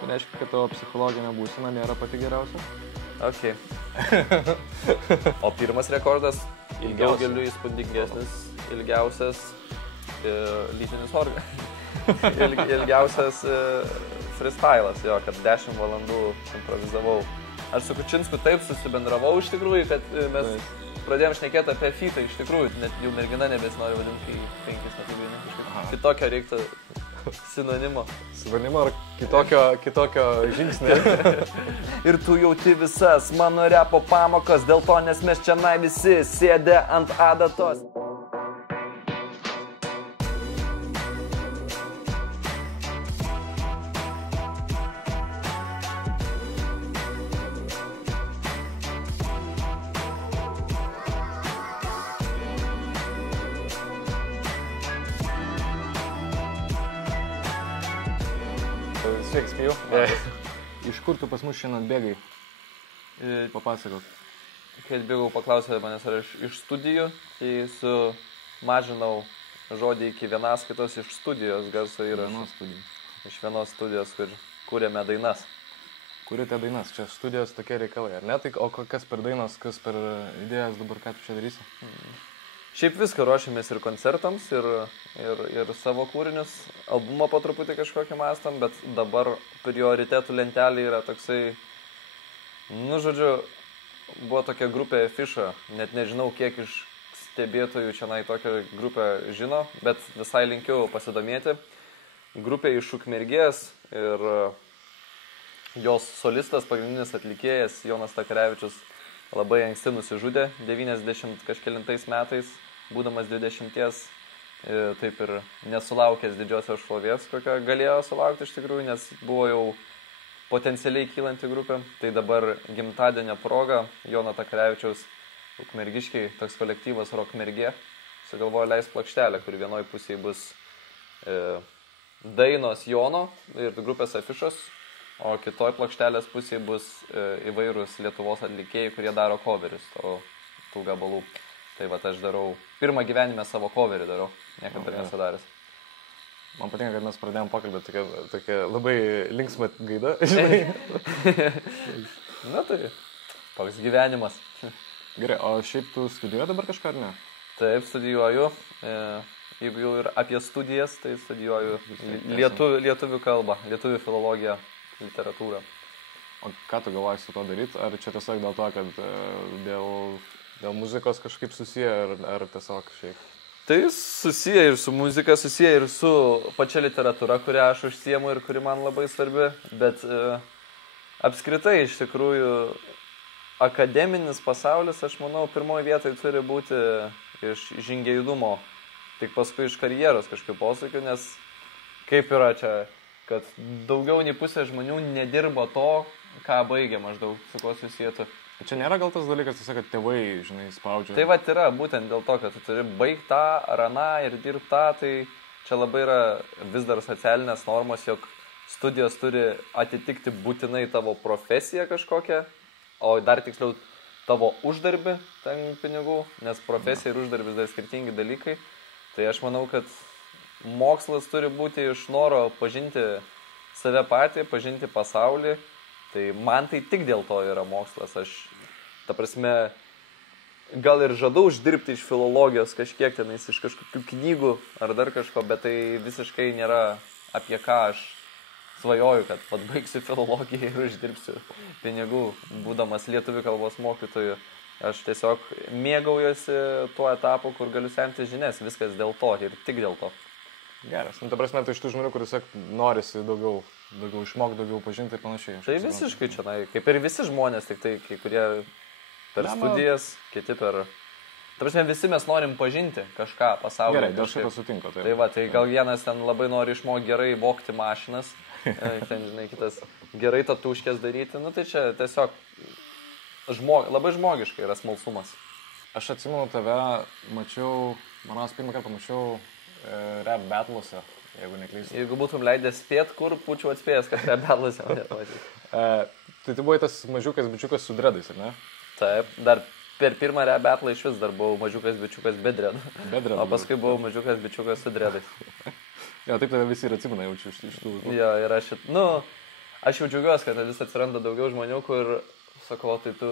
Tai reiškia, kad tavo psichologinė būsena nėra pati geriausia? Ok. O pirmas rekordas daugeliu įspūdingesnis, ilgiausias lytinis organas. Ilgiausias freestylas, jo, kad 10 valandų improvizavau. Aš su Kučinsku taip susibendravau iš tikrųjų, kad mes pradėjom šnekėti apie fitą iš tikrųjų. Net jau mergina nebesinori vadinti, kai 5 metų gyveni kažkaip. Kitokio reiktų sinonimo. Sinonimo ar kitokio žingsnio? Ir tu jauti visas mano repo pamokas, dėl to, nes mes čia visi sėdė ant adatos. Sveiks, Pijau. Iš kur tu pas mus šiandien bėgai? Papasakok. Kai atbėgau, paklausė manęs, ar iš studijų, tai sumažinau žodį iki vienaskaitos iš studijos garso įrašų. Iš vienos studijos, kur kūrėme dainas. Kūrėte dainas, čia studijos tokie reikalai, ar ne? Tai, o kas per dainas, kas per idėjas dabar, ką tu čia darysi? Šiaip viską ruošiamės ir koncertams, ir savo kūrinius, albumą po truputį kažkokį mastam, bet dabar prioritetų lentelė yra toksai, žodžiu, buvo tokia grupė Fiša, net nežinau, kiek iš stebėtojų čia tokią grupę žino, bet visai linkiu pasidomėti. Grupė iš Ukmergės ir jos solistas, pagrindinis atlikėjas Jonas Takarevičius labai anksti nusižudė, 90 kažkelintais metais, būdamas 20, taip ir nesulaukęs didžiosios šlovės, kokią galėjo sulaukti iš tikrųjų, nes buvo jau potencialiai kylanti grupė. Tai dabar gimtadienio proga Jono Takarevičiaus Ukmergiškiai, toks kolektyvas Rokmergė, sugalvojo leist plokštelę, kur vienoj pusėje bus dainos Jono ir grupės afišos, o kitoj plokštelės pusėje bus įvairūs Lietuvos atlikėjai, kurie daro coverius tų gabalų. Tai va, aš darau, pirmą gyvenime savo coverį darau, niekada nesudaręs. Man patinka, kad mes pradėjom pokalbį tokia labai linksma gaida, žinai. Na tai, toks gyvenimas. Gerai, o šiaip tu studijuoji dabar kažką, ar ne? Taip, studijuoju. Jeigu jau ir apie studijas, tai studijuoju lietuvių kalbą, lietuvių filologiją. Literatūrą. O ką tu galvoji su to daryti? Ar čia tiesiog dėl to, kad dėl muzikos kažkaip susiję, ar tiesiog šiaip? Tai susiję ir su muzika, susiję ir su pačia literatūra, kurią aš užsiemu ir kuri man labai svarbi, bet apskritai iš tikrųjų akademinis pasaulis, aš manau, pirmoje vietoje turi būti iš žingeidumo, tik paskui iš karjeros kažkaip posūkių, nes kaip yra čia, kad daugiau nei pusė žmonių nedirbo to, ką baigė maždaug, su kuo susijėtų. Čia nėra gal tas dalykas, tiesiog, kad tėvai, žinai, spaudžia. Tai va yra būtent dėl to, kad tu turi baigti tą ar aną ir dirbti tą, tai čia labai yra vis dar socialinės normos, jog studijos turi atitikti būtinai tavo profesiją kažkokią, o dar tiksliau tavo uždarbį ten pinigų, nes profesija ir uždarbis dar skirtingi dalykai. Tai aš manau, kad mokslas turi būti iš noro pažinti save patį, pažinti pasaulį. Tai man tai tik dėl to yra mokslas. Aš, ta prasme, gal ir žadu uždirbti iš filologijos kažkiek tenais, iš kažkokių knygų ar dar kažko, bet tai visiškai nėra apie ką aš svajoju, kad pat baigsiu filologiją ir uždirbsiu pinigų, būdamas lietuvių kalbos mokytoju. Aš tiesiog mėgaujuosi tuo etapu, kur galiu semti žinias, viskas dėl to ir tik dėl to. Geras, ta prasme, tai iš tų žmonių, kuris norisi daugiau išmokti, daugiau pažinti ir panašiai. Tai visiškai čia, kaip ir visi žmonės, tik tai kai kurie per studijas, kiti per... Ta prasme, visi mes norim pažinti kažką pasaulyje. Gerai, dėl šito sutinku. Tai va, tai gal vienas ten labai nori išmokti gerai vogti mašinas, ten, žinai, kitas gerai tatuškės daryti, tai čia tiesiog labai žmogiškai yra smalsumas. Aš atsimenu tave, manos pirmą kartą pamačiau rap battle'uose, jeigu neklystu. Jeigu būtum leidęs spėt, kur būčiau atspėjęs, kad rap battle'uose matyti. Tai tu buvai tas mažiukas bičiukas su dredais, ar ne? Taip, dar per pirmą rap battle iš vis dar buvau mažiukas bičiukas be dredų. O paskui buvau mažiukas bičiukas su dredais. Jo, taip tave visi ir atsimena jaučiu iš tų. Jo, ir aš, aš jau džiaugiuosi, kad vis atsiranda daugiau žmonių, kur sakau, tai tu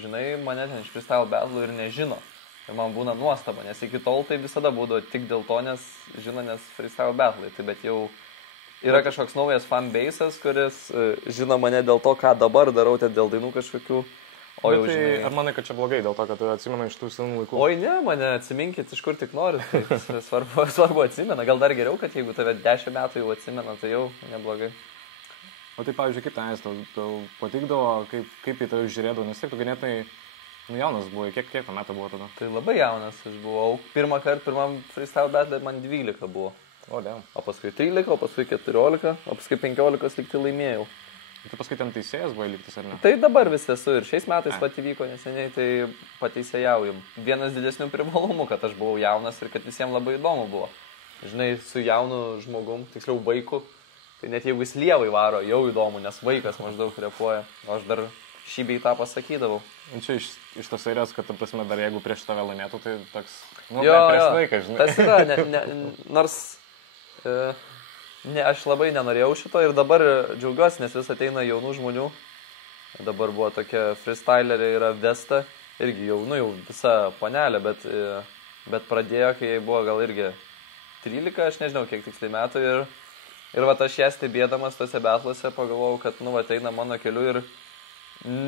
žinai mane ten iš freestyle battle ir nežino. Ir man būna nuostaba, nes iki tol tai visada būdavo tik dėl to, nes freestyle battle. Tai bet jau yra kažkoks naujas fanbase'as, kuris žino mane dėl to, ką dabar darau, tai dėl dainų kažkokių. O jau tai, žinai. ar manai, kad čia blogai dėl to, kad tu atsimena iš tų senų laikų? Oi ne, mane atsiminkit iš kur tik norit. Tai svarbu atsimena. Gal dar geriau, kad jeigu tave 10 metų jau atsimena, tai jau neblogai. O tai, pavyzdžiui, kaip tenais tau patikdavo, kaip į tave žiūrėdavo, nes tiek tu ganėtinai jaunas buvai, kiek metų buvo tada? Tai labai jaunas aš buvau. Pirmam freestyle battle man 12 buvo. O paskui 13, o paskui 14, o paskui 15 likti laimėjau. Tai paskui ten teisėjas buvo liktis, ar ne? Tai dabar vis esu ir šiais metais pat įvyko neseniai, tai pateisėjaujam. Vienas didesnių privalumų, kad aš buvau jaunas ir kad visiems labai įdomu buvo. Žinai, su jaunu žmogum, tiksliau vaiku, tai net jeigu jis lievai varo, jau įdomu, nes vaikas maždaug repuoja, o aš dar šį bei tą pasakydavau. Čia iš tos serijos, kad, ta prasme, dar jeigu prieš tave laimėtų, tai toks, prieš laiką, žinai. Tas yra, nors aš labai nenorėjau šito ir dabar džiaugiuosi, nes vis ateina jaunų žmonių. Dabar buvo tokia freestylerė, yra Vesta, irgi jau visa panelė, bet pradėjo, kai jai buvo gal irgi 13, aš nežinau kiek tiksliai metų ir vat aš ją stebėdamas tose betluose pagalvojau, kad ateina mano keliu ir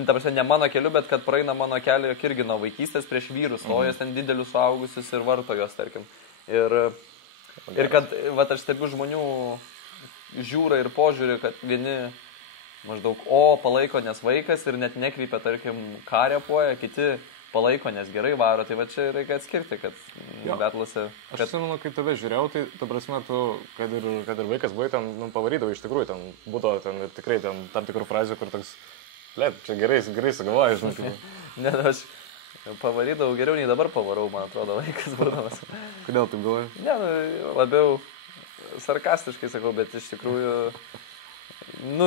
ta prasme, ne mano keliu, bet kad praeina mano keliu, jog irgi nuo vaikystės prieš vyrus, o jos ten didelius suaugusius ir varto jos, tarkim. Ir kad vat, aš stebiu žmonių žiūrą ir požiūrį, kad vieni maždaug palaiko, nes vaikas ir net nekreipia, tarkim, ką repuoja, kiti palaiko, nes gerai varo, tai va čia reikia atskirti, kad betlose... Aš atsimenu, kaip tave žiūrėjau, tai ta prasme, tu, kad ir vaikas buvai, ten pavarydavai iš tikrųjų, ten būdavo ten ir tikrai ten tam tikrų frazių, kur toks, čia gerai sugalvojai, žinai. Ne, aš pavarydavau geriau nei dabar pavarau, man atrodo, vaikas būdamas. Kodėl taip galvoji? Ne, labiau sarkastiškai sakau, bet iš tikrųjų,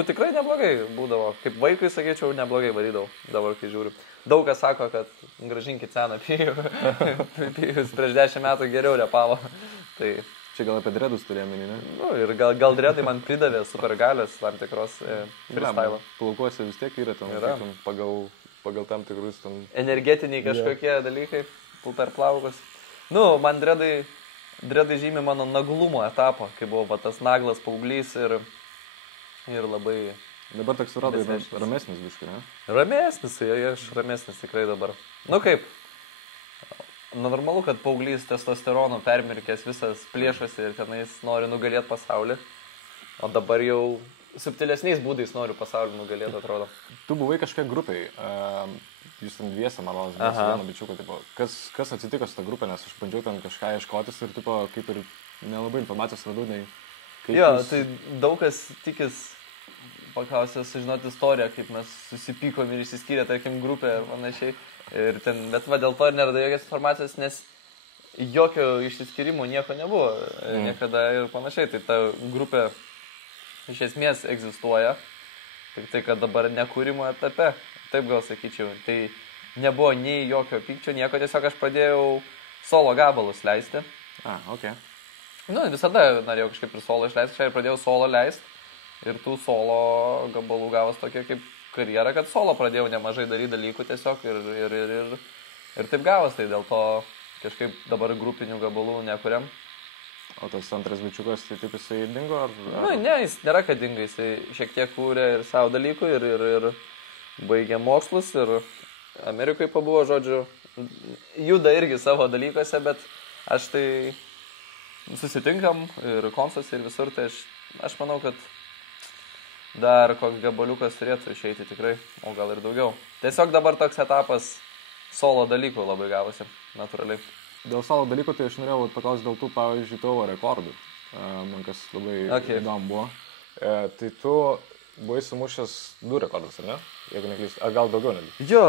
tikrai neblogai būdavo. Kaip vaikui, sakyčiau, neblogai varydavau, dabar kai žiūriu. Daug kas sako, kad gražinkit seną Pijų. Pijus prieš 10 metų geriau repavo. Tai... Čia gal apie dredus turėjome, ne? Ir gal dredai man pridavė supergalės tam tikros freestyle. Plaukuose vis tiek yra ten pagal tam tikrus ten... Energetiniai kažkokie dalykai per plaukus. Man dredai žymi mano naglumo etapą, kai buvo tas naglas paauglys ir labai... Dabar toks suradai ramesnis biškai, ne? Ramesnis, aš ramesnis tikrai dabar. Kaip? Normalu, kad paauglys testosterono permirkęs visas plėšosi ir tenais nori nugalėti pasaulį, o dabar jau subtilesniais būdais noriu pasaulį nugalėti, atrodo. Tu buvai kažkiek grupai, jūs ten dviese, man rodos, vieno bičiuko, kas atsitiko su ta grupė, nes aš bandžiau ten kažką ieškotis ir kaip ir nelabai informacijos radau, nei... Tai daug kas tikis paklausė sužinoti istoriją, kaip mes susipykom ir išsiskyrė, tarkim, grupė ir panašiai. Bet dėl to ir neradau jokios informacijos, nes jokio išsiskyrimo nieko nebuvo niekada ir panašiai. Tai ta grupė iš esmės egzistuoja, tik tai, kad dabar nekūrimo etape, taip gal sakyčiau. Tai nebuvo nei jokio pykčio, nieko, tiesiog aš pradėjau solo gabalus leisti. Visada norėjau kažkaip ir solo išleisti, čia ir pradėjau solo leisti ir tų solo gabalų gavos tokia kaip karjerą, kad solo pradėjau nemažai daryti dalykų tiesiog ir taip gavos, tai dėl to kažkaip dabar grupinių gabalų nekuriam. O tas antras bičiukas, tai taip jisai dingo? Ne, jis nėra kad dingo, jisai šiek tiek kūrė ir savo dalykų ir baigė mokslus ir Amerikoje pabuvo, žodžiu, juda irgi savo dalykuose, bet aš tai susitinkam ir koncertuose ir visur, tai aš manau, kad dar koks gabaliukas turėtų išeiti tikrai, o gal ir daugiau. Tiesiog dabar toks etapas solo dalykų labai gavosi, natūraliai. Dėl solo dalykų tai aš norėjau paklausti dėl tų, pavyzdžiui, tavo rekordų. Man kas labai įdomu buvo. Tai tu buvai sumušęs 2 rekordus, ar ne? Jeigu neklystu. Ar gal daugiau netgi? Jo,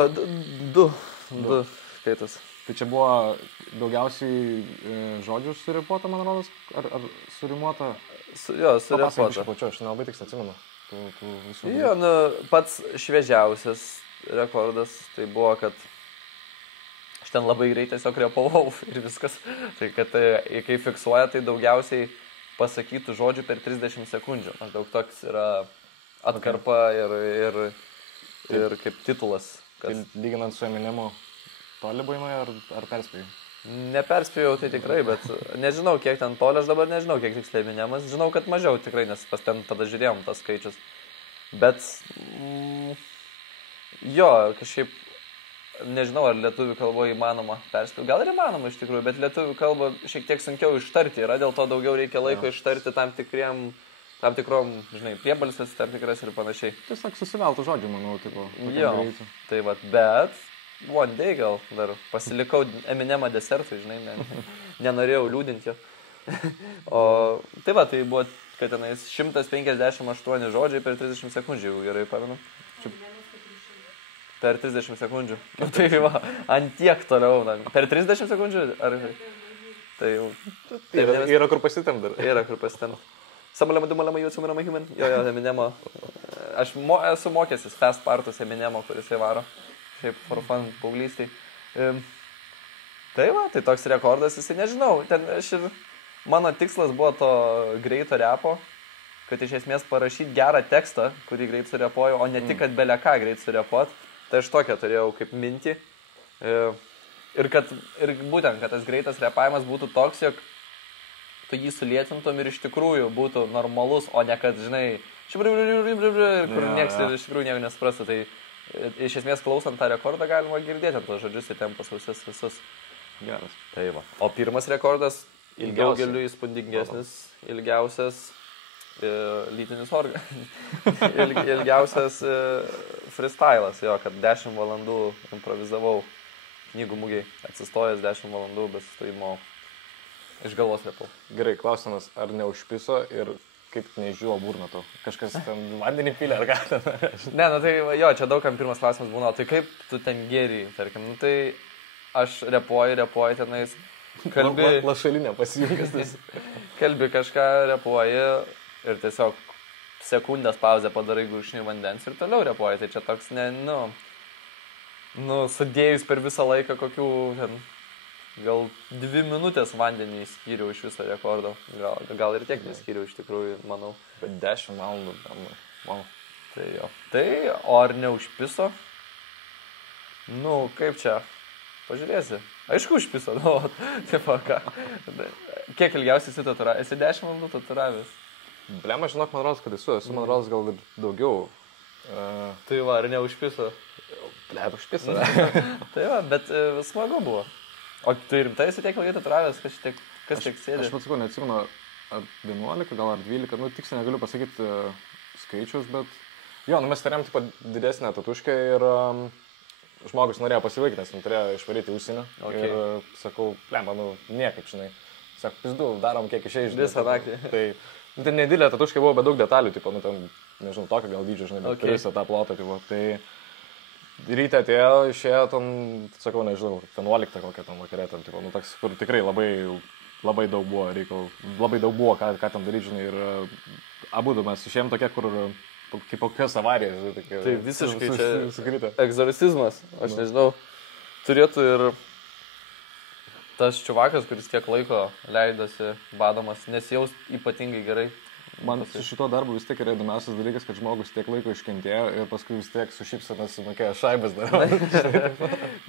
2 skaitas. Tai čia buvo daugiausiai žodžių suripuota, man rodos, ar surimuota? Suripuota. Papasakok plačiau, aš nelabai tiksliai atsimenu. Pats šviežiausias rekordas tai buvo, kad aš ten labai greit tiesiog repavau ir viskas. Tai kad kai fiksuoja, tai daugiausiai pasakytų žodžių per 30 sekundžių. Maždaug toks yra atkarpa ir kaip titulas. Tai lyginant su Eminemu, toli buvimai ar perspėjai? Neperspėjau tai tikrai, bet nežinau, kiek ten toli, aš dabar nežinau, kiek tiksliai Eminemas. Žinau, kad mažiau tikrai, nes pas ten tada žiūrėjom tas skaičius. Bet jo, kažkaip nežinau, ar lietuvių kalboje įmanoma perspėti. Gal ir įmanoma iš tikrųjų, bet lietuvių kalbą šiek tiek sunkiau ištarti yra, dėl to daugiau reikia laiko ištarti tam tikrom, žinai, priebalsės tam tikras ir panašiai. Tiesiog susiveltų žodžių, manau, tipo. Jo, tai vat, bet one day gal dar pasilikau Eminemą desertui, žinai, nenorėjau liūdinti jo. O tai va, tai buvo, kad tenais 158 žodžiai per 30 sekundžių, jeigu gerai pamenu. Per 30 sekundžių. Tai va, ant tiek toliau. Per 30 sekundžių? Ar... Tai jau... Yra kur pasitempt dar. Yra kur pasitempt. Samalama jūsų mirama human. Jo, Eminemo. Aš esu mokęsis Fast Partus Eminemo, kuris įvaro. Šiaip for fun paauglystėj. Tai va, tai toks rekordas, jisai nežinau. Ten mano tikslas buvo to greito repo, kad iš esmės parašyti gerą tekstą, kurį greit surepuoju, o ne tik, kad bele ką greit surepuot. Tai aš tokią turėjau kaip mintį. Ir būtent, kad tas greitas repavimas būtų toks, jog tu jį sulėtintum ir iš tikrųjų būtų normalus, o ne kad, žinai, kur nieks iš tikrųjų nieko nesuprastų. Tai iš esmės klausant tą rekordą galima girdėti tos žodžius į tempus ausis visus. Geras. Tai va. O pirmas rekordas daugeliu įspūdingesnis, ilgiausias lytinis organas. Ilgiausias freestylas, jo, kad 10 valandų improvizavau knygų mugiai, atsistojęs 10 valandų be sustojimo iš galvos repau. Gerai, klausimas, ar neužpiso ir kaip nežiūro burna tau? Kažkas ten vandenį pilė ar ką ten? Ne, tai jo, čia daugam pirmas klausimas būna, tai kaip tu ten gėri, tarkim, tai aš repuoju tenais, kalbi... Lašalinė pasijungęs. Kalbi kažką, repuoji ir tiesiog sekundės pauzę padarai gurkšnį vandens ir toliau repuoji. Tai čia toks, sudėjus per visą laiką kokių ten, gal 2 minutės vandenį skyriau iš viso rekordo. Gal ir tiek neskyriau iš tikrųjų, manau. Bet 10 valandų. Wow. Tai jo. Tai, o ar neužpiso? Kaip čia? Pažiūrėsi. Aišku, užpiso. Taip, ką. Kiek ilgiausiai esi taturavęs? Esi 10 valandų taturavęs? Blema, žinok, man rodos, kad esu, man rodos, gal ir daugiau. Tai va, ar neužpiso? Blema, užpiso. Tai va, bet smagu buvo. O tai rimtai esi tiek ilgai taturavęs, kas tiek sėdė? Aš pats sakau, neatsimenu, ar 11, gal ar 12, tiksliai negaliu pasakyti skaičius, bet... Jo, mes turėjom tipo didesnę tatuškę ir žmogus norėjo pasivaikti, nes turėjo išvaryti užsienį. Okay. Ir sakau, blema, niekaip, žinai. Sako, pizdu, darom kiek išėjai. Visą naktį. Tai nedėlė tatuškai buvo, bet daug detalių, tipo, ten, nežinau, tokio gal dydžio, žinai, bet visą tą plotą, tipo, tai ryte atėjo, išėjo, ten, sakau, nežinau, 11 kokią ten vakarė, ten, tipo, toks, kur tikrai labai daug buvo reikalų, labai daug buvo, ką ten daryti, žinai, ir abudu mes išėjom tokie, kur, kaip kokios avarijas, žinai, tai visiškai čia egzorcizmas, aš nežinau, turėtų ir tas čiuvakas, kuris tiek laiko leidosi badomas, nesijaus ypatingai gerai. Man su šito darbu vis tiek yra įdomiausias dalykas, kad žmogus tiek laiko iškentėjo ir paskui vis tiek su šypsena sumokėjo šaibas dar.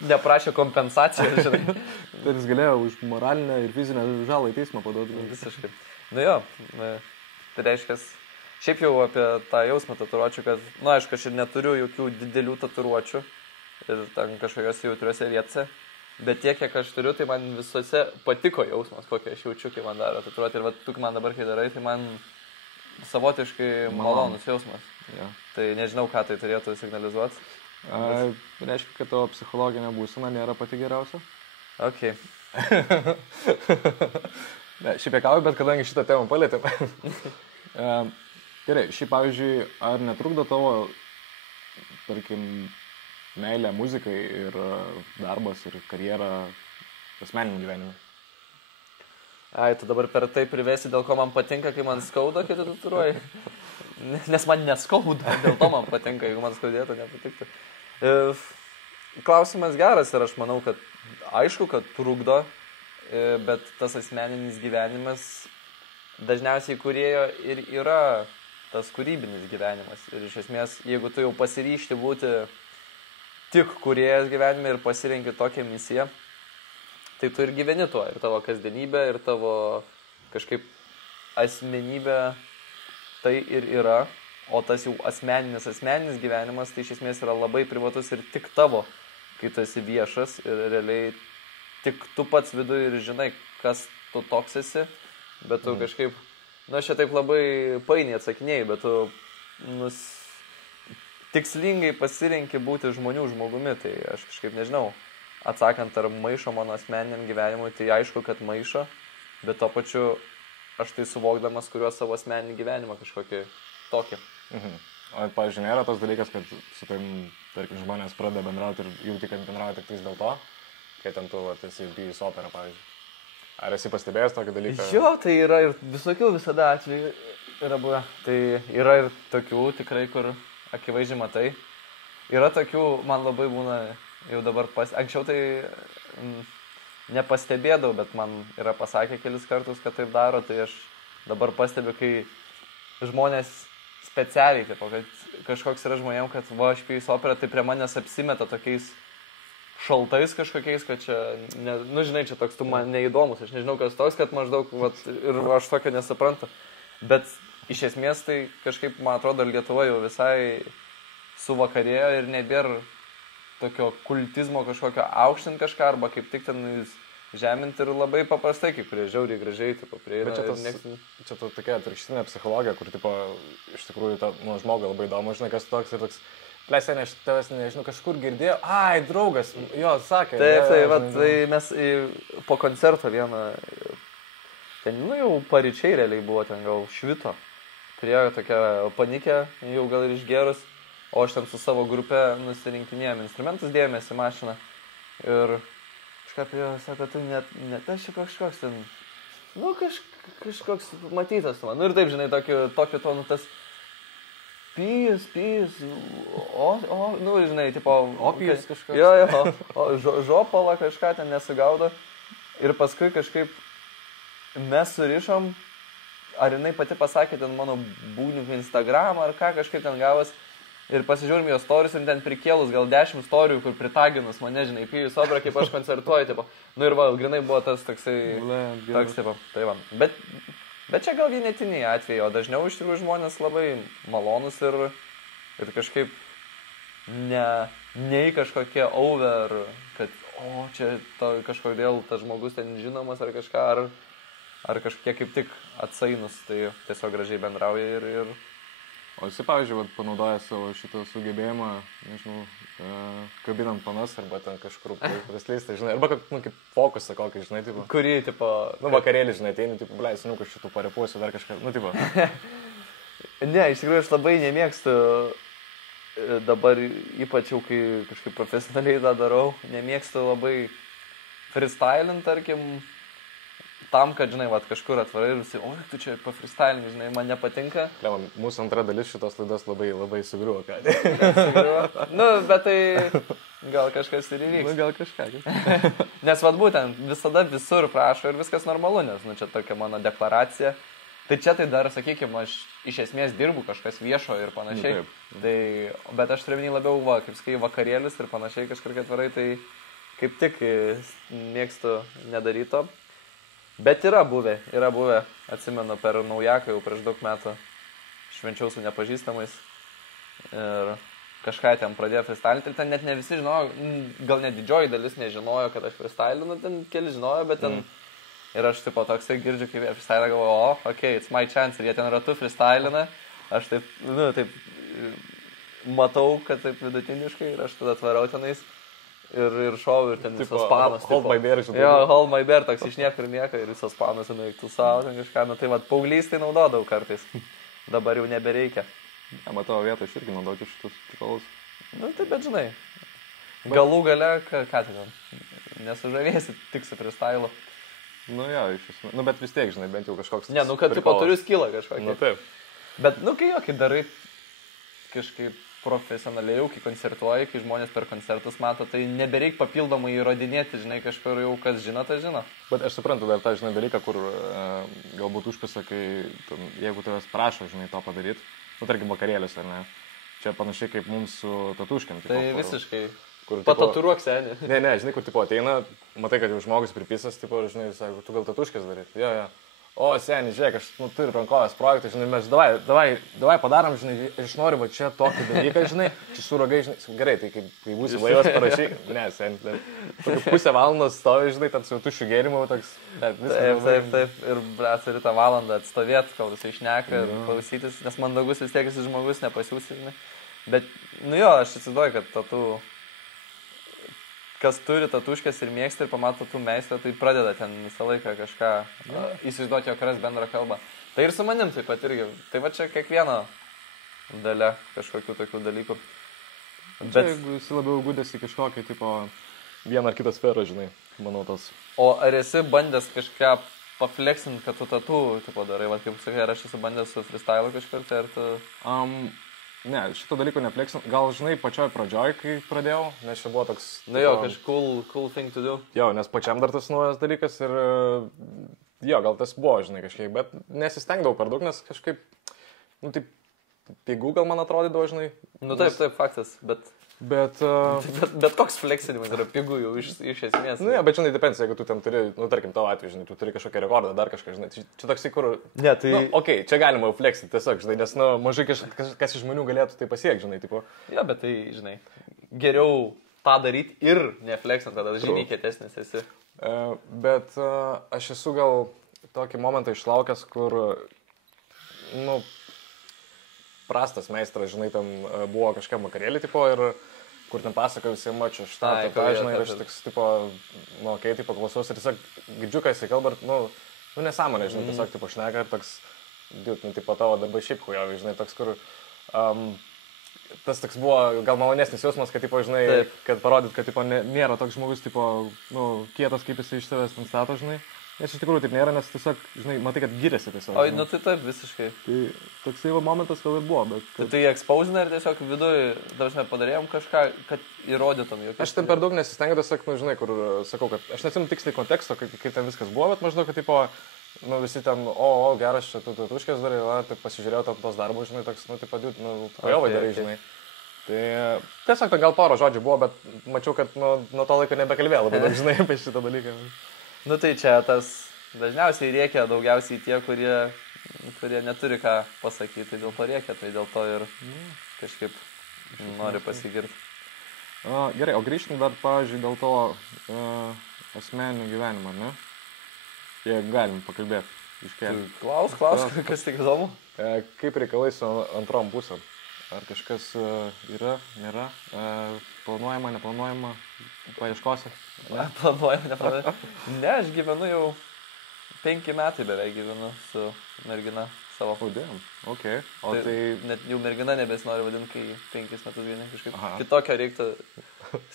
Neprašė kompensacijos, žinai. Tai jis galėjo už moralinę ir fizinę žalą į teismą paduoti. Visiškai. Jo, tai reiškia, šiaip jau apie tą jausmą tatuiruočių, kad, aišku, aš ir neturiu jokių didelių tatuiruočių ir ten kažkokios jautriuose vietose. Bet tiek, kiek aš turiu, tai man visose patiko jausmas, kokį aš jaučiu, kai man daro tatuiruotę. Ir tu man dabar, kai darai, tai man savotiškai malonus jausmas. Ja. Tai nežinau, ką tai turėtų signalizuoti. Reiškia, kad tavo psichologinė būsena nėra pati geriausia? Ok. Ne, šiaip juokauju, bet kadangi šitą temą palėtėm. Gerai, šiaip pavyzdžiui, ar netrukdo tavo, tarkim, meilė muzikai ir darbas ir karjera asmeniniam gyvenimui? Ai, tu dabar per tai privesi, dėl ko man patinka, kai man skauda, kai tu tatuiruoji. Nes man neskauda, dėl to man patinka, jeigu man skaudėtų, nepatiktų. Klausimas geras ir aš manau, kad aišku, kad trukdo, bet tas asmeninis gyvenimas dažniausiai kūrėjo ir yra tas kūrybinis gyvenimas. Ir iš esmės, jeigu tu jau pasiryšti būti tik kūrėjas gyvenime ir pasirenki tokią misiją, tai tu ir gyveni tuo. Ir tavo kasdienybė, ir tavo kažkaip asmenybė tai ir yra. O tas jau asmeninis gyvenimas, tai iš esmės yra labai privatus ir tik tavo, kai tu esi viešas ir realiai tik tu pats viduje ir žinai, kas tu toks esi, bet tu kažkaip, aš čia taip labai painiai atsakinėjai, bet tu tikslingai pasirenki būti žmogumi, tai aš kažkaip nežinau, atsakant ar maišo mano asmeniniam gyvenimui, tai aišku, kad maišo, bet to pačiu aš tai suvokdamas, kuriuo savo asmeninį gyvenimą kažkokį tokį. O, pavyzdžiui, nėra tos dalykas, kad su tavim, tarkim, žmonės pradeda bendrauti ir jauti, kad bendrauja tik tais dėl to, kai ten tu esi bijus operą, pavyzdžiui. Ar esi pastebėjęs tokį dalyką? Jo, tai yra ir visokių visada atvejų yra buvę. Tai yra ir tokių tikrai, kur akivaizdžiai matai. Yra tokių, man labai būna jau dabar anksčiau tai nepastebėdavau, bet man yra pasakę kelis kartus, kad taip daro, tai aš dabar pastebiu, kai žmonės specialiai, tipo, kad kažkoks yra žmonėm, kad aš pijus operą, tai prie manęs apsimeta tokiais šaltais kažkokiais, kad čia, žinai, čia toks tu man neįdomus, aš nežinau, kas toks, kad maždaug, ir aš tokio nesuprantu. Bet iš esmės tai kažkaip, man atrodo, Lietuva jau visai suvakarėjo ir nebėra tokio kultizmo kažkokio aukštint kažką, arba kaip tik ten žeminti ir labai paprastai, kaip kurie žiauriai gražiai, tipo, prieina. Bet čia tokia atvirkštinė psichologija, kur, tipo, iš tikrųjų, žmogui labai įdomu, žinai, kas toks ir toks, plėsė, aš tavęs nežinau, kažkur girdėjau, draugas, jo, sakė. Tai mes po koncerto vieną, ten, jau paryčiai realiai buvo, ten gal švito, turėjo tokią panikę, jau gal ir išgerus, o aš ten su savo grupė nusirinkinėjom instrumentus, dėjomės į mašiną ir kažką prie jo sako, tu net aš čia kažkoks ten, kažkoks matytas tu man. Ir taip, žinai, tokio tonu tas pijus, žinai, tipo... Opijus kažkoks. Jo, žopala kažką ten nesigaudo. Ir paskui kažkaip mes surišom, ar jinai pati pasakė ten mano būgnių Instagramą, ar ką kažkaip ten gavas. Ir pasižiūrim jos stories ir ten prikėlus gal 10 storijų, kur pritaginus mane, žinai, pijus operą, kaip aš koncertuoju, tipo. Ir grinai buvo tas toksai, tipo, tai va. Bet čia gal vienetiniai atvejai, o dažniau iš tikrųjų žmonės labai malonus ir kažkaip nei kažkokie over, kad, čia kažkodėl tas žmogus ten žinomas ar kažką, ar kažkokie kaip tik atsainus, tai tiesiog gražiai bendrauja ir... O esi, pavyzdžiui, panaudojęs savo šitą sugebėjimą, nežinau, kabinant panas arba ten kažkur prasleistą, žinai, arba kaip fokusą kokį, žinai, tipo. Kurį, tipo... Vakarėlį, žinai, ateini, tipo, bleis, šitų parepuosiu dar kažką, tipo. Ne, iš tikrųjų, aš labai nemėgstu dabar, ypač jau, kai kažkaip profesionaliai tą darau, nemėgstu labai freestylint, tarkim, tam, kad, žinai, kažkur atvarai ir visi, tu čia pafreestylingi, žinai, man nepatinka. Mūsų antra dalis šitos laidos labai sugriuvo, ką. Bet tai gal kažkas ir įvyks. Gal kažką. Nes būtent visada visur prašo ir viskas normalu, nes, čia tokia mano deklaracija. Tai čia tai dar, sakykime, aš iš esmės dirbu kažkas viešo ir panašiai. Bet aš turiu labiau, kaip sakai, vakarėlis ir panašiai kažkur atvarai, tai kaip tik mėgstu nedaryto. Bet yra buvę, atsimenu, per naujaką jau prieš daug metų švenčiau su nepažįstamais ir kažką ten pradėjo freestylinti ir ten net ne visi žinojo, gal net didžioji dalis nežinojo, kad aš freestylinu, ten keli žinojo, bet ten ir aš tipo toksai girdžiu, kaip jie freestylina, galvoju, okay, it's my chance ir jie ten ratu freestylina, aš taip matau, kad taip vidutiniškai ir aš tada atvarau tenais. Ir šau, ir ten visos panos. Hold my bear, žinai. Jo, hold my bear, toks iš niekur nieko, ir visos panos, žinai, tu savo, ten kažką, tai paauglystai naudodavau kartais. Dabar jau nebereikia. Matau vietą, aš irgi naudoti šitus tikalus. Tai bet žinai, galų gale, ką tai ten, nesužavėsi tik su freestylu. Iš esmės, bet vis tiek, žinai, bent jau kažkoks... Ne, kad tipo turiu skillą kažkokį. Taip. Bet, kai darai kažkaip profesionaliai, kai koncertuoji, kai žmonės per koncertus mato, tai nebereik papildomai įrodinėti, žinai, kažkur jau kas žino, tai žino. Bet aš suprantu dar tą, žinai, dalyką, kur galbūt užpisa, kai jeigu tavęs prašo, žinai, to padaryti, tarkim, vakarėlius, ar ne? Čia panašiai kaip mums su tatuškiam. Tai visiškai. Kur, pataturuok senį. Ne, žinai, kur tipo ateina, matai, kad jau žmogus pripisas, tipo, žinai, sako, tu gal tatuškės daryt. Jo. O, seniai, žiūrėk, aš turiu rankovės projektą, žinai, mes davai padarom, žinai, aš noriu va čia tokį dalyką, žinai, čia su ragai, žinai, gerai, tai kai būsi laivas parašyk, ne, seniai, tokia pusę valandos stovi, žinai, ten su tušiu gėrimu, toks, taip, ir, turi tą valandą atstovėti, kol jisai šneka ir klausytis, nes mandagus vis tiek esi žmogus, nepasiūsi, žinai, bet, aš įsivaizduoju, kad tatu, kas turi tatuškės ir mėgsta ir pamato tų meistrą, tai pradeda ten visą laiką kažką įsivaizduoti, jog ras bendrą kalbą. Tai ir su manim taip pat irgi. Tai va čia kiekvieno dalia kažkokių tokių dalykų. Bet jeigu esi labiau gudęs į kažkokį, tipo, vieną ar kitą sferą, žinai, manau tas. O ar esi bandęs kažką pafleksinti, kad tu tatu, tipo, darai, va, kaip sakai, ar aš esu bandęs su freestyle kažkartą, ar tu... Ne, šito dalyko nefleksim. Gal, žinai, pačioj pradžioj, kai pradėjau, nes čia buvo toks... cool thing to do. Jo, nes pačiam dar tas naujas dalykas ir... Jo, gal tas buvo, žinai, kažkiek, bet nesistengdavau per daug, nes kažkaip... taip, pigų gal man atrodydavo, žinai. Taip, faktas, bet... Bet koks fleksinimas yra pigų jau iš esmės. Bet žinai, depends, jeigu tu ten turi, tarkim, tavo atveju, žinai, tu turi kažkokią rekordą, dar kažką, žinai, čia toks, kur... Ne, tai... Čia galima jau fleksinti tiesiog, žinai, nes, mažai kas iš žmonių galėtų tai pasiekti, žinai, tipo. Jo, bet tai, žinai, geriau tą daryti ir nefleksint, tada žymiai kietesnis esi. Bet aš esu gal tokį momentą išlaukęs, kur, prastas meistras, žinai, tam buvo kažką vakarėlį, tipo, ir kur ten pasako visiems mačiu, žinai, ir aš toks, tipo, tipo, klausiausi ir tiesiog girdžiu, ką jisai kalba, ir nesąmonė, žinai, tiesiog, tipo, šneka ir toks, tipo, tavo darbai šiaip hujovi, žinai, toks, kur, tas toks buvo gal malonesnis jausmas, kad, tipo, žinai, kad parodyt, kad, tipo, nėra toks žmogus, tipo, kietas, kaip jisai iš savęs ten stato, žinai. Nes iš tikrųjų taip nėra, nes tiesiog, žinai, matai, kad giriasi tiesiog. Oi, tai taip, visiškai. Tai toksai momentas gal ir buvo, bet... Kad... Tai exposina ir tiesiog viduje, dažnai padarėjom kažką, kad įrodytum jau. Aš ten per daug nesistengiu, tiesiog, žinai, kur sakau, kad aš neatsimenu tiksliai konteksto, kaip ten viskas buvo, bet maždaug, kad, tipo, visi ten, geras, čia tu tuškės darai, tai pasižiūrėjau tos darbus, žinai, toks, tipo, pajovai darai, žinai. Tai tiesiog gal poro žodžių buvo, bet mačiau, kad nuo to laiko nebekalbėjau labai daug, žinai, apie šitą dalyką. Tai čia tas dažniausiai rėkia daugiausiai tie, kurie neturi ką pasakyti, tai dėl to rėkia, tai dėl to ir kažkaip nori pasigirti. Gerai, o grįžtum dar, pavyzdžiui, dėl to asmeninio gyvenimo, ne? Jei galim pakalbėti, iškelti. Klaus, kas tik įdomu. Kaip reikalai su antrom pusėm? Ar kažkas yra, nėra, planuojama, neplanuojama, paieškosi? Planuojama, neplanuojama. Ne, aš gyvenu jau 5 metai beveik gyvenu su mergina savo. Okay. O tai... Net jau mergina nebesinori vadinti, kai 5 metus gyveni kažkaip. Kitokio reiktų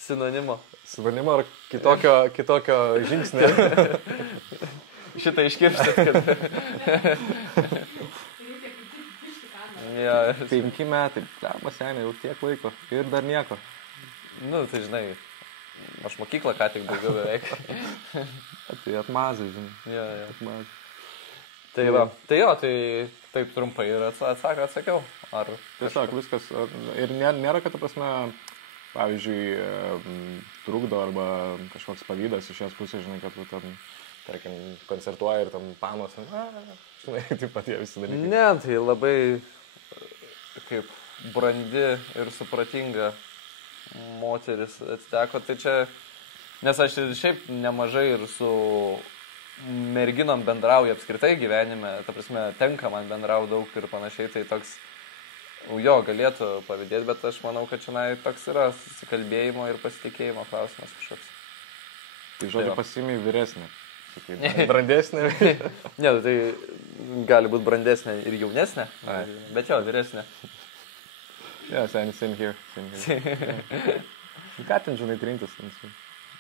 sinonimo. Sinonimo ar kitokio žingsnio? Šitą iškirštas, kad... 5 metai, lemą seniai, jau tiek laiko ir dar nieko. Tai žinai, aš mokyklą ką tik baigiau beveik. Tai atmazai, žinai. Atmazai. Tai va, tai taip trumpai ir atsakiau. Ar tiesiog viskas, ir nėra, kad, prasme, pavyzdžiui, trukdo arba kažkoks pavydas iš jos pusės, žinai, kad tu ten, tarkim, koncertuoji ir tam panos, žinai, taip pat jie visi dalykai. Ne, tai labai... kaip brandi ir supratinga moteris atiteko, tai čia, nes aš ir šiaip nemažai ir su merginom bendrauju apskritai gyvenime, ta prasme, tenka man bendrauti daug ir panašiai, tai toks, galėtų pavydėti, bet aš manau, kad čia toks yra susikalbėjimo ir pasitikėjimo klausimas kažkoks. Tai žodžiu pasimiai vyresnė. Brandesnė? Ne, tai gali būti brandesnė ir jaunesnė, bet vyresnė. Same here. Ką ten, žinai, trintis?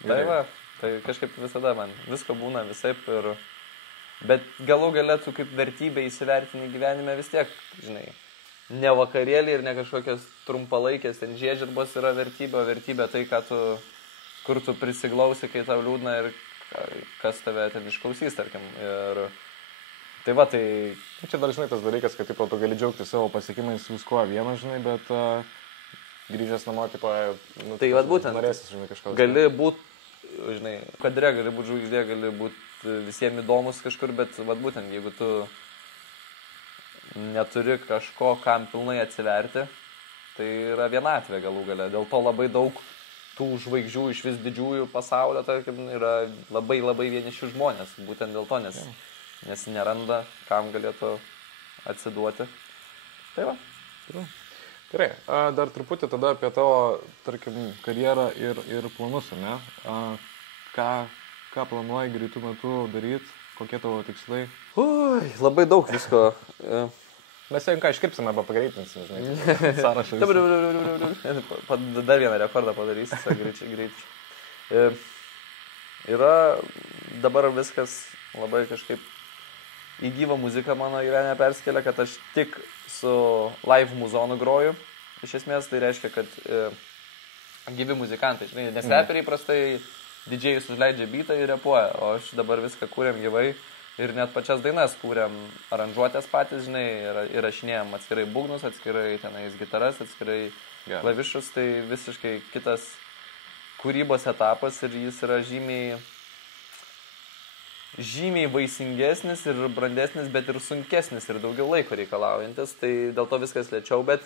Tai va, tai kažkaip visada man visko būna visaip ir... Bet galų galėtų kaip vertybė įsivertinti gyvenime vis tiek, žinai, ne vakarėlį ir ne kažkokios trumpalaikės, ten žiežirbos yra vertybė tai, kur tu prisiglausi, kai tau liūdna ir kas tave ten išklausys, tarkim. Ir Tai va, tai... Čia dar, žinai, tas dalykas, kad, tipo, tu gali džiaugti savo pasiekimais visko vieną, žinai, bet grįžęs namo, tipo, nu, tai va, būtent, norėsis, žinai, kažką. Gali būti, žinai, kadre, gali būti žvaigždė, gali būti visiems įdomus kažkur, bet, va, būtent, jeigu tu neturi kažko, kam pilnai atsiverti, tai yra vienatvė galų gale. Dėl to labai daug tų žvaigždžių iš vis didžiųjų pasaulio, tarkim, yra labai vieniši žmonės. Būtent dėl to, nes neranda, kam galėtų atsiduoti. Tai va. Gerai, dar truputį tada apie tavo, tarkim, karjerą ir planus, ne? Ką planuoji greitų metų daryti, kokie tavo tikslai? Ui, labai daug visko. Mes jau ką iškirpsime arba pagreitinsim, žinai, sąrašą. Dar vieną rekordą padarysi, greičiai. Yra dabar viskas labai kažkaip į gyvą muziką mano gyvenime perskelia, kad aš tik su live muzonu groju. Iš esmės tai reiškia, kad gyvi muzikantai, žinai, nes reperiai prastai didžėjus užleidžia beatą ir repuoja, o aš dabar viską kūrėm gyvai. Ir net pačias dainas kūrėm aranžuotės patys, žinai, ir įrašinėjom atskirai būgnus, atskirai tenais gitaras, atskirai klavišus, tai visiškai kitas kūrybos etapas ir jis yra žymiai vaisingesnis ir brandesnis, bet ir sunkesnis ir daugiau laiko reikalaujantis, tai dėl to viskas lėčiau, bet,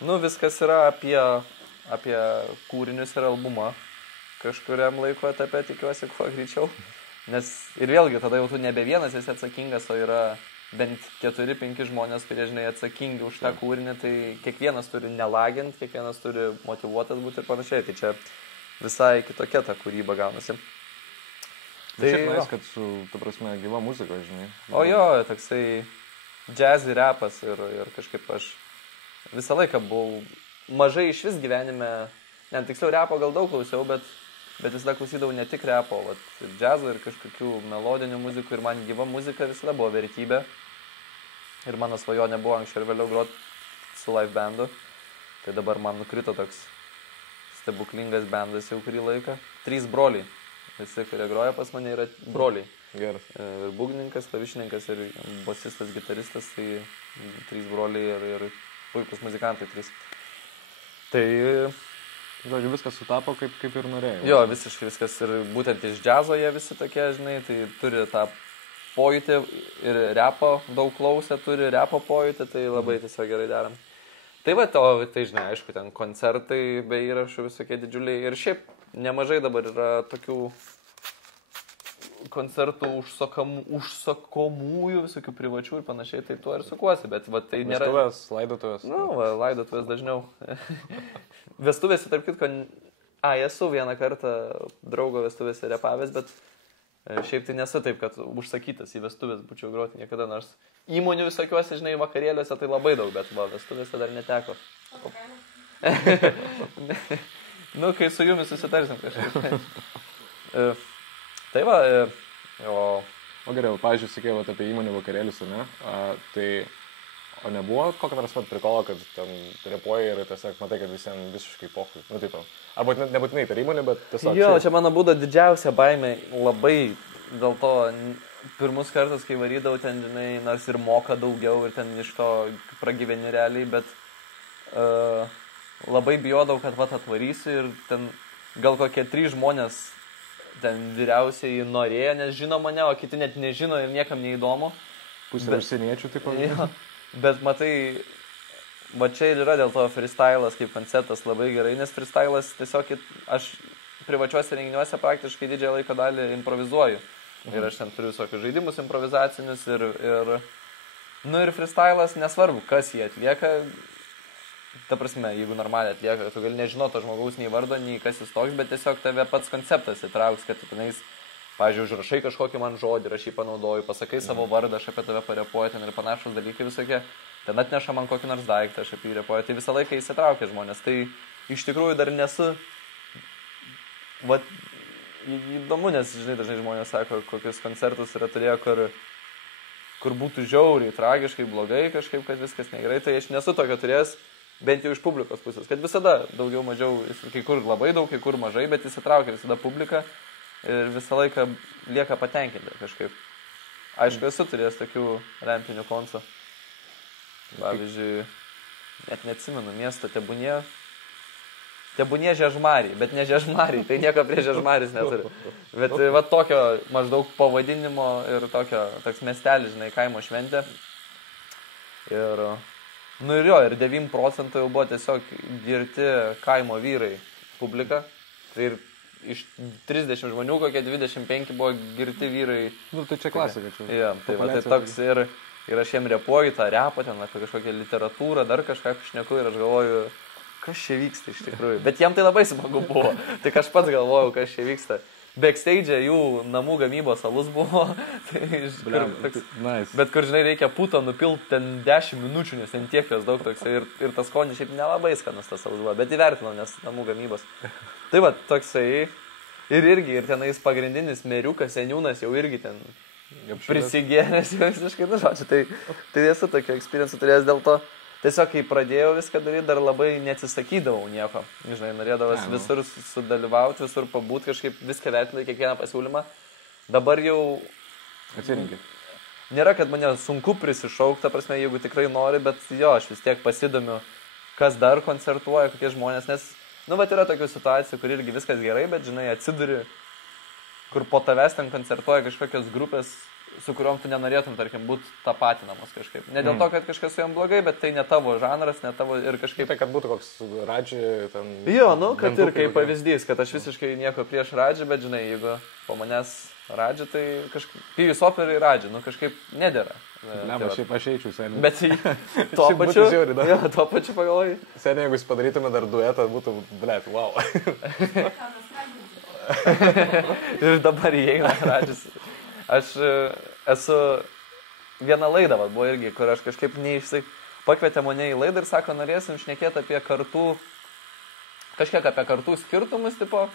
nu, viskas yra apie kūrinius ir albumą kažkuriam laiko etape, tikiuosi, kuo greičiau. Nes ir vėlgi, tada jau tu nebe vienas esi atsakingas, o yra bent 4-5 žmonės, kurie, žinai, atsakingi už tą kūrinį, tai kiekvienas turi nelagint, kiekvienas turi motyvuotas būti ir panašiai. Tai čia visai kitokia ta kūryba gaunasi. Tai šiaip norės, kad su, ta prasme, gyva muzika, žinai. O jo, toksai jazzy rapas ir kažkaip aš visą laiką buvau mažai iš vis gyvenime, tiksliau repo gal daug klausiau, bet visada klausydavau ne tik repo, ir džiazo, ir kažkokių melodinių muzikų, ir man gyva muzika visada buvo vertybė. Ir mano svajonė buvo anksčiau ir vėliau groti su live bandu. Tai dabar man nukrito toks stebuklingas bandas jau kurį laiką. 3 broliai. Visi, kurie groja pas mane, yra broliai. Geras. Ir būgnininkas, klavišininkas, ir bosistas, gitaristas, tai 3 broliai ir puikus muzikantai 3. Tai... Žodžiu, viskas sutapo kaip ir norėjau. Jo, visiškai viskas ir būtent iš džiazo jie visi tokie, žinai, tai turi tą pojūtį ir repo daug klausę, turi repo pojūtį, tai labai tiesiog gerai deram. Tai va, tai žinai, aišku, ten koncertai be įrašų visokie didžiuliai ir šiaip nemažai dabar yra tokių koncertų užsakomųjų, visokių privačių ir panašiai, tai tuo ir sukuosi, bet va, tai nėra... Vestuvės, laidotuvės. Nu, va, laidotuvės dažniau. Vestuvėse, tarp kitko, esu vieną kartą draugo vestuvėse repavęs, bet šiaip tai nesu taip, kad užsakytas į vestuvės būčiau groti niekada, nors įmonių visokiuose, žinai, vakarėliuose tai labai daug, bet va, vestuvėse dar neteko. Nu, kai su jumis susitarsim kažkaip. Tai va, O gerai, pavyzdžiui, sakėjau apie įmonių vakarėlius, ne? Tai... O nebuvo kokio nors prikolo, kad ten repuoji ir tiesiog matai, kad visiems visiškai pochui. Nu, taip. Arba nebūtinai per įmonę, bet tiesiog... Jo, čia mano būdo didžiausia baimė labai dėl to pirmus kartus, kai varydavau ten, žinai, nors ir moka daugiau ir ten iš to pragyveni realiai, bet labai bijodavau, kad vat atvarysiu ir ten gal kokie 3 žmonės ten vyriausiai norėjo, nes žino mane, o kiti net nežino ir niekam neįdomu. Pusė užsieniečių, taip pat. Bet matai, va čia ir yra dėl to freestylas kaip konceptas labai gerai, nes freestylas tiesiog aš privačiuose renginiuose praktiškai didžiąją laiko dalį improvizuoju. Ir aš ten turiu visokius žaidimus improvizacinius ir freestylas nesvarbu, kas jį atlieka. Ta prasme, jeigu normaliai atlieka, tu gali nežinoti to žmogaus nei vardo, nei kas jis toks, bet tiesiog tave pats konceptas įtrauks, kad tu tenais, pavyzdžiui, užrašai kažkokį man žodį ir aš jį panaudoju, pasakai savo vardą, aš apie tave parepuoju, ten ir panašus dalykai visokie, ten atneša man kokį nors daiktą, aš apie jį repuoju, tai visą laiką įsitraukia žmonės. Tai iš tikrųjų dar nesu, įdomu, nes, žinai, dažnai žmonės sako, kokius koncertus yra turėję, kur būtų žiauriai, tragiškai, blogai kažkaip, kad viskas negerai, tai aš nesu tokio turėjęs, bent jau iš publikos pusės, kad visada daugiau mažiau, kai kur labai daug, kai kur mažai, bet įsitraukia visada publika. Ir visą laiką lieka patenkinti kažkaip. Aišku, esu turėjęs tokių rempinių koncų. Pavyzdžiui, net neatsimenu miestą, Tebūnie Žiežmariai, bet ne Žiežmariai, tai nieko prie Žiežmaris neturi. Bet va tokio maždaug pavadinimo ir toks miestelis, žinai, kaimo šventė. Ir, nu ir jo, ir 9 procentų jau buvo tiesiog girti kaimo vyrai publika. Tai ir iš 30 žmonių kokie 25 buvo girti vyrai. Nu, tai čia klasika, čia. Ja, tai va, tai toks ir aš jiem repuoju tą repą, ten apie kažkokią literatūrą, dar kažką šneku ir aš galvoju, kas čia vyksta iš tikrųjų. Bet jiem tai labai smagu buvo. Tik aš pats galvojau, kas čia vyksta. Backstage jų namų gamybos alus buvo. Tai, nice. Bet kur, žinai, reikia puto nupilti ten 10 minučių, nes ten tiek jos daug toksai. Ir tas skonis šiaip nelabai skanus tas alus buvo. Bet įvertinau, nes namų gamybos. Tai va, toksai. Ir tenais pagrindinis meriukas, seniūnas jau irgi ten prisigėręs jau visiškai, nu žodžiu. Tai esu tokio experience turėjęs dėl to. Tiesiog, kai pradėjau viską daryti, dar labai neatsisakydavau nieko. Žinai, norėdavas visur sudalyvauti, visur pabūti, kažkaip viską vertinti, kiekvieną pasiūlymą. Dabar jau... Atsirinkit. Nėra, kad mane sunku prisišaukti, ta prasme, jeigu tikrai nori, bet jo, aš vis tiek pasidomiu, kas dar koncertuoja, kokie žmonės, nes, nu, va, yra tokių situacijų, kur irgi viskas gerai, bet, žinai, atsiduri, kur po tavęs ten koncertuoja kažkokios grupės, su kuriuom tu nenorėtum, tarkim, būti tapatinamas kažkaip. Ne dėl to, kad kažkas su jom blogai, bet tai ne tavo žanras, ne tavo ir kažkaip... Tai, kad būtų koks Radži ten... Jo, nu, kad ir kaip pavyzdys, kad aš visiškai nieko prieš Radži, bet, žinai, jeigu po manęs Radži, tai kažkaip... Pijus operai Radži, nu, kažkaip nedėra. Ne, šiaip aš eičiau seniai. Bet tuo pačiu pagalvoju. Seniai, jeigu jūs padarytume dar duetą, būtų, blėt, wow. Ir dabar įeina Radžis. Aš esu vieną laidą, buvo irgi, kur aš kažkaip pakvietė mane į laidą ir sako, norėsim šnekėti apie kartų, kažkiek apie kartų skirtumus, tipo,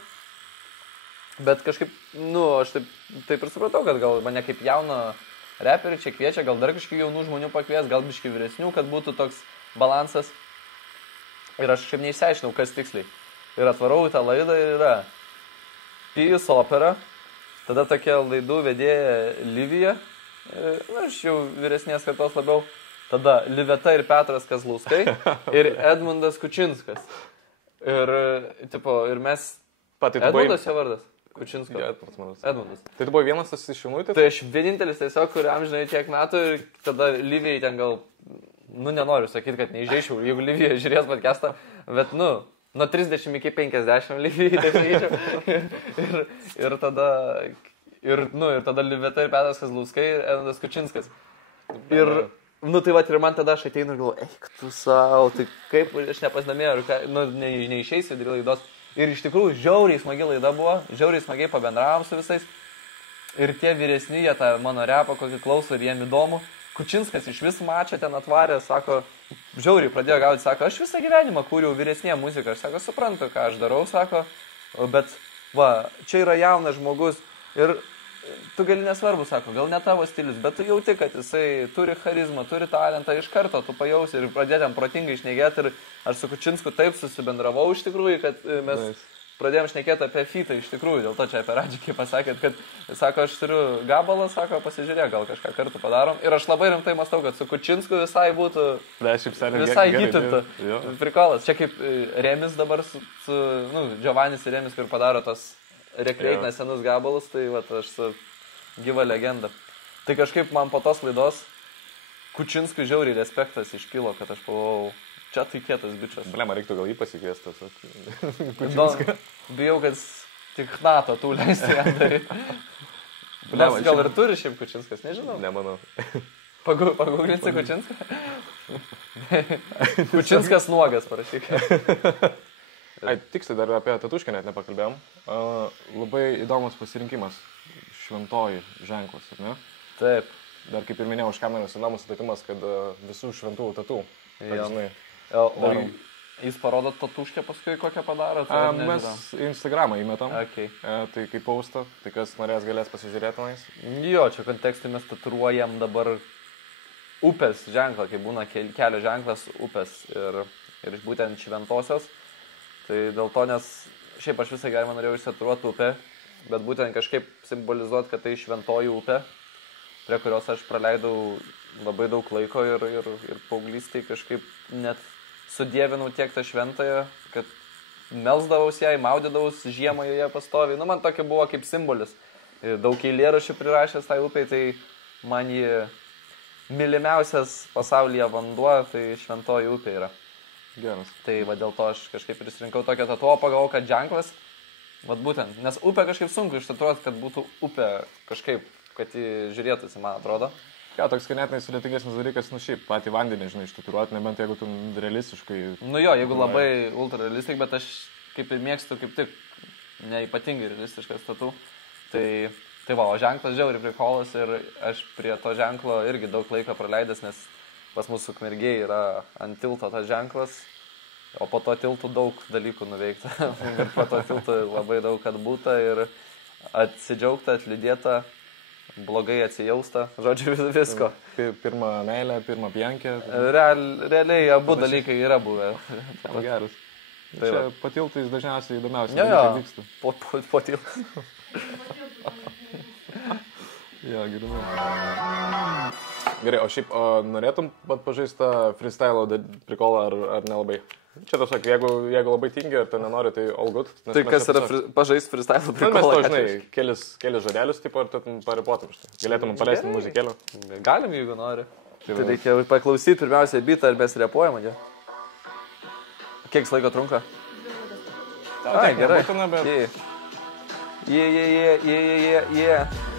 bet kažkaip, nu, aš taip ir supratau, kad gal mane kaip jauno reperį čia kviečia, gal dar kažkiek jaunų žmonių pakvies, gal biškai vyresnių, kad būtų toks balansas. Ir aš šiaip neišsiaiškinau, kas tiksliai. Ir atvarau į tą laidą ir yra Pijus opera. Tada tokia laidų vedėja Livija, aš jau vyresnės kartos labiau, tada Liveta ir Petras Kazlauskai ir Edmundas Kučinskas. Ir mes... Edmundas jo vardas? Kučinskas. Edmundas. Tai tu buvai vienas tas iš jaunų? Tai aš vienintelis tiesiog, kuriam žinai tiek metų ir tada Livijai ten gal, nu nenoriu sakyti, kad neižeičiau, jeigu Livija žiūrės podcastą, bet nu... Nuo 30 iki 50 Livijai, taip sakyčiau. Ir tada Liveta ir Petras Kazlauskai ir Edmundas Kučinskas. Ir, nu tai va, ir man tada aš ateinu ir galvoju, eik tu savo, tai kaip aš nepasnamėjau, nu neišeisiu dėl laidos. Ir iš tikrųjų žiauriai smagi laida buvo, žiauriai smagiai pabendravom su visais. Ir tie vyresni, jie tą mano repą kokį klauso ir jiem įdomu. Kučinskas iš vis mačą ten atvarė, sako, žiauriai pradėjo gauti, sako, aš visą gyvenimą kūriau vyresnė muziką, aš sako, suprantu, ką aš darau, sako, bet va, čia yra jaunas žmogus ir tu gali nesvarbu, sako, gal ne tavo stilius, bet tu jauti, kad jisai turi charizmą, turi talentą, iš karto tu pajausi ir pradėtum protingai šnekėti ir aš su Kučinsku taip susibendravau iš tikrųjų, kad mes... Pradėjom šnekėti apie fitą iš tikrųjų, dėl to čia apie Radžį, kaip pasakėt, kad, sako, aš turiu gabalą, sako, pasižiūrėk, gal kažką kartu padarom. Ir aš labai rimtai mąstau, kad su Kučinsku visai būtų, visai hitintų. Prikolas. Čia kaip Remis dabar nu, Giovannis ir Remis, kur padaro tas rekreitinės senus gabalus, tai va, aš su gyva legenda. Tai kažkaip man po tos laidos Kučinskui žiauriai respektas iškilo, kad aš pagalvojau, čia tai kietas bičias. Blema, reiktų gal jį pasikviesti. Bijau, kad tik NATO tų leisti jam daryti. Blema, gal ir turi šiaip Kučinskas, nežinau. Nemanau. Paguglinsi Kučinską? Kučinskas nuogas parašyk. Tiksliai dar apie tatuškę net nepakalbėjom. Labai įdomus pasirinkimas. Šventoji ženklas, ar ne? Taip. Dar kaip ir minėjau, už kameros įdomus sutapimas, kad visų šventųjų tatų. Žinai. O jis parodo tatuškę paskui, kokią padaro? Mes Instagramą įmetam. Okay. Tai kaip pausta, tai kas norės galės pasižiūrėti manais. Jo, čia kontekstui mes tatuiruojam dabar upės ženklą, kai būna kelio ženklas upės ir būtent šventosios. Tai dėl to, nes šiaip aš visą gyvenimą norėjau išsitatuiruoti upę, bet būtent kažkaip simbolizuoti, kad tai šventoji upė. prie kurios aš praleidau labai daug laiko ir paauglystėj kažkaip net sudievinau tiek tą šventąją, kad melsdavaus jai, maudydavaus žiemą joje pastoviai. Nu, man tokia buvo kaip simbolis. Daug eilėraščių prirašęs tai upei, tai man jį mylimiausias pasaulyje vanduo, tai šventoji upė yra. Geras. Tai va dėl to aš kažkaip prisirinkau tokią tatuo, pagalvojau, kad ženklas, vat būtent, nes upė kažkaip sunku ištatuoti, kad būtų upė kažkaip, kad jį žiūrėtųsi, man atrodo. Ja, toks ganėtinai sudėtingesnis dalykas, nu šiaip, patį vandenį, žinai, ištatuiruoti, nebent jeigu tu realistiškai... Nu jo, jeigu labai ultra realistik, bet aš kaip ir mėgstu kaip tik neypatingai realistiškas tatu. Tai va, o ženklas žiauriai prikolas ir aš prie to ženklo irgi daug laiko praleidęs, nes pas mūsų Ukmergėj yra ant tilto tas ženklas, o po to tiltų daug dalykų nuveikta. Ir po to tiltų labai daug atbūta ir atsidžiaugta, atlydėta, blogai atsijausta, žodžiu visko. Pirma meilė, pirma pjankė. Realiai abu dalykai yra buvę. Geras. Tai čia po tiltais dažniausiai įdomiausiai dalykai vyksta. Po tiltais. Jo, gerai. Gerai, o šiaip norėtum pažaisti freestyle prikolą ar nelabai? Čia tiesiog, jeigu labai tingi ir tu nenori, tai all good. Tai kas yra pažaisti freestyle prikolą? Mes to, žinai, kelis žodelius, tipo, ir tu paripuotum. Galėtum paleisti muzikėlę? Galim, jeigu nori. Tai reikia paklausyti pirmiausiai bitą, ar mes repuojam, ne? Kiek laiko trunka? Ai, gerai.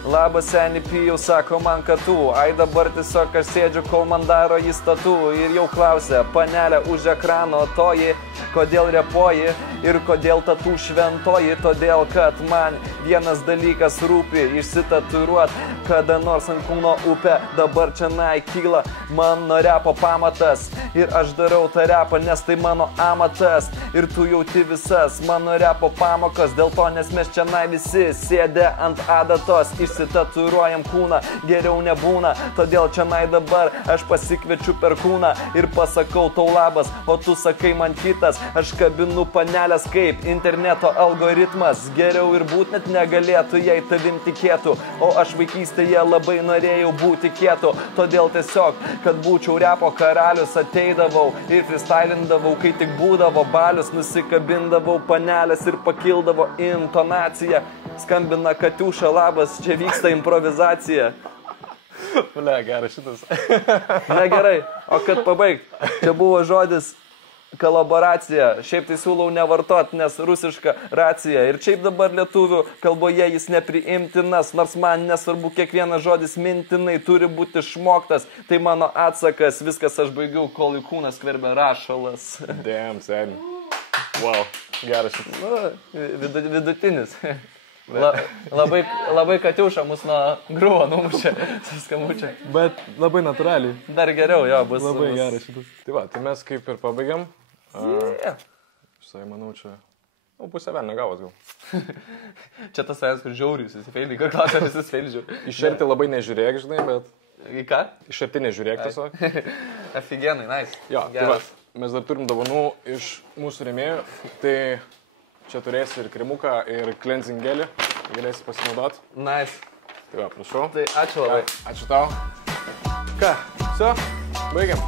Labas seni pijau, sako man, kad tu. Ai dabar tiesiog aš sėdžiu, kol man daro jis tatu. Ir jau klausia, panelė už ekrano toji, kodėl repuoji ir kodėl tatu šventoji. Todėl, kad man vienas dalykas rūpi, išsitatuiruot kada nors ant kūno upę. Dabar čianai kyla mano repo pamatas ir aš darau tą repą, nes tai mano amatas. Ir tu jauti visas mano repo pamokas, dėl to, nes mes čianai visi sėdė ant adatos, išsitatuiruojam kūną, geriau nebūna. Todėl čianai dabar aš pasikviečiu per kūną ir pasakau tau labas, o tu sakai man kitas. Aš kabinu panelės kaip interneto algoritmas. Geriau ir būt net negalėtų, jei tavim tikėtų. O aš vaikystėje labai norėjau būti kietu. Todėl tiesiog, kad būčiau repo karalius, ateidavau ir freestylindavau, kai tik būdavo balius. Nusikabindavau panelės ir pakildavo intonacija. Skambina Katiuša, labas, čia vyksta improvizacija. Ble, geras šitas. Ne, gerai, o kad pabaigt, čia buvo žodis kolaboracija. Šiaip tai siūlau nevartot, nes rusiška racija. Ir šiaip dabar lietuvių kalboje jis nepriimtinas, nors man nesvarbu, kiekvienas žodis mintinai turi būti išmoktas. Tai mano atsakas, viskas aš baigiau, kol į kūną skverbia rašalas. Damn, seni. Wow, geras šitas. Nu, vidutinis. Labai Katiuša mus nuo grūvo numušė skambučio. Bet labai natūraliai. Dar geriau, jo, bus. Labai geras šitas. Tai va, tai mes kaip ir pabaigiam. Štai, manau, čia... Nu, pusę velnio gavos gal. Čia tas savęs, kur žiaurius, jis feilį, kur klasė visus feilžių. Išarti labai nežiūrėk, žinai, bet... Į ką? Išarti nežiūrėk tiesiog. Afigenai, nice. Jo, tai va, mes dar turim dovanų iš mūsų rėmėjų. Tai... Čia turėsi ir kremuką, ir cleansing gelį. Galėsi pasinaudot. Nice. Tai va, prašau. Tai ačiū labai. Ačiū tau. Ką? Viso? Baigiam.